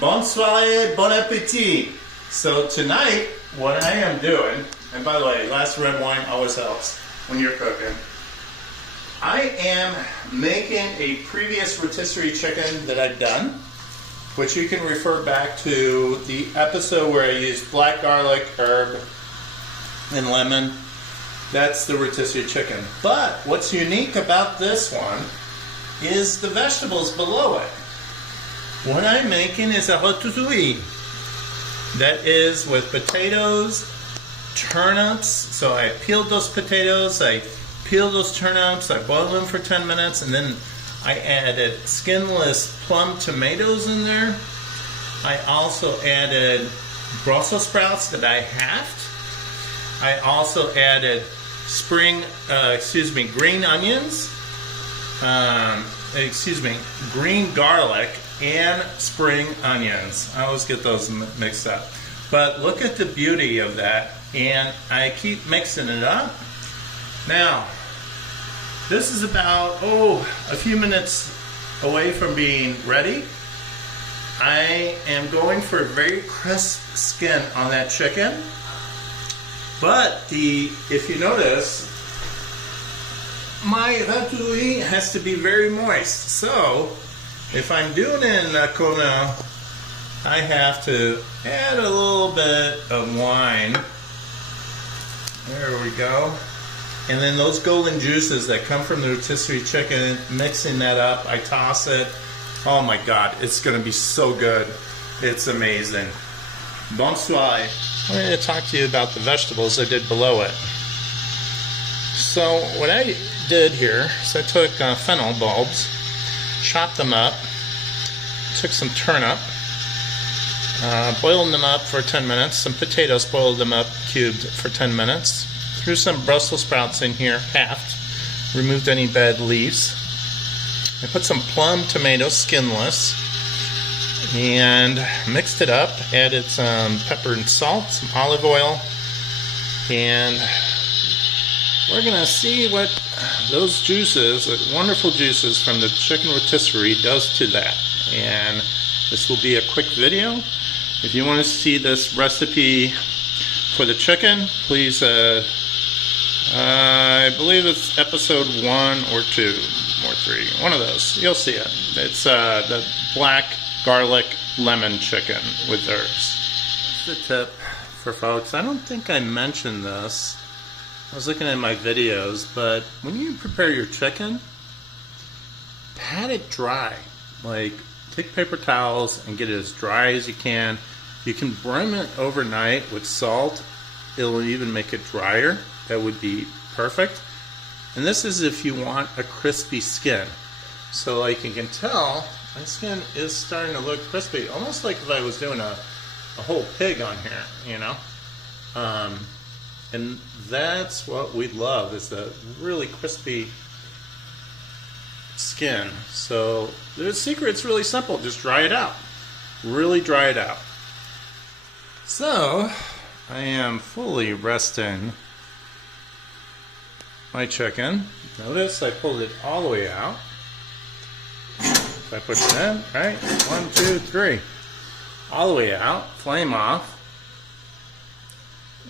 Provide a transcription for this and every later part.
Bonsoir, bon appétit. So tonight, what I am doing, and by the way, glass of red wine always helps when you're cooking. I am making a previous rotisserie chicken that I've done, which you can refer back to the episode where I used black garlic, herb, and lemon. That's the rotisserie chicken. But what's unique about this one is the vegetables below it. What I'm making is a ratatouille. That is with potatoes, turnips. So I peeled those potatoes, I peeled those turnips, I boiled them for 10 minutes, and then I added skinless plum tomatoes in there. I also added Brussels sprouts that I halved. I also added green onions, green garlic, and spring onions. I always get those mixed up. But look at the beauty of that, and I keep mixing it up. Now, this is about, a few minutes away from being ready. I am going for a very crisp skin on that chicken. But if you notice, my ratatouille has to be very moist. So, if I'm doing it in Cornue, I have to add a little bit of wine. There we go. And then those golden juices that come from the rotisserie chicken, mixing that up, I toss it. Oh my God, it's going to be so good. It's amazing. Bonsoir. I'm going to talk to you about the vegetables I did below it. So what I did here is I took fennel bulbs, chopped them up, took some turnip, boiled them up for 10 minutes, some potatoes, boiled them up, cubed for 10 minutes, threw some Brussels sprouts in here, halved, removed any bad leaves. I put some plum tomatoes, skinless, and mixed it up, added some pepper and salt, some olive oil, and we're going to see what those juices, the wonderful juices from the chicken rotisserie does to that. And this will be a quick video. If you want to see this recipe for the chicken, please, I believe it's episode 1 or 2 or 3, one of those. You'll see it. It's the black garlic lemon chicken with herbs. Here's the tip for folks. I don't think I mentioned this. I was looking at my videos, but when you prepare your chicken, pat it dry. Like, take paper towels and get it as dry as you can. You can brine it overnight with salt. It'll even make it drier. That would be perfect. And this is if you want a crispy skin. So like you can tell, my skin is starting to look crispy, almost like if I was doing a whole pig on here, you know? And that's what we love, is the really crispy skin. So the secret's really simple, just dry it out. Really dry it out. So I am fully resting my chicken. Notice I pulled it all the way out. If I push it in, right? 1, 2, 3. All the way out, flame off.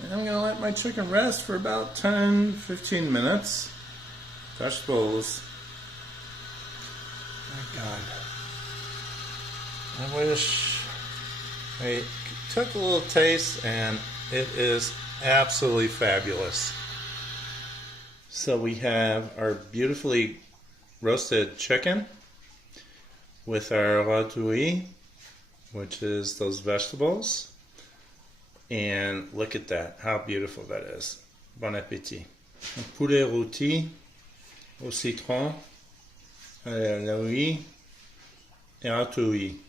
And I'm going to let my chicken rest for about 10-15 minutes. Vegetables. My God. I wish I took a little taste, and it is absolutely fabulous. So we have our beautifully roasted chicken with our ratatouille, which is those vegetables. And look at that, how beautiful that is. Bon appétit. Poulet rôti au citron, à la huile et ratatouille.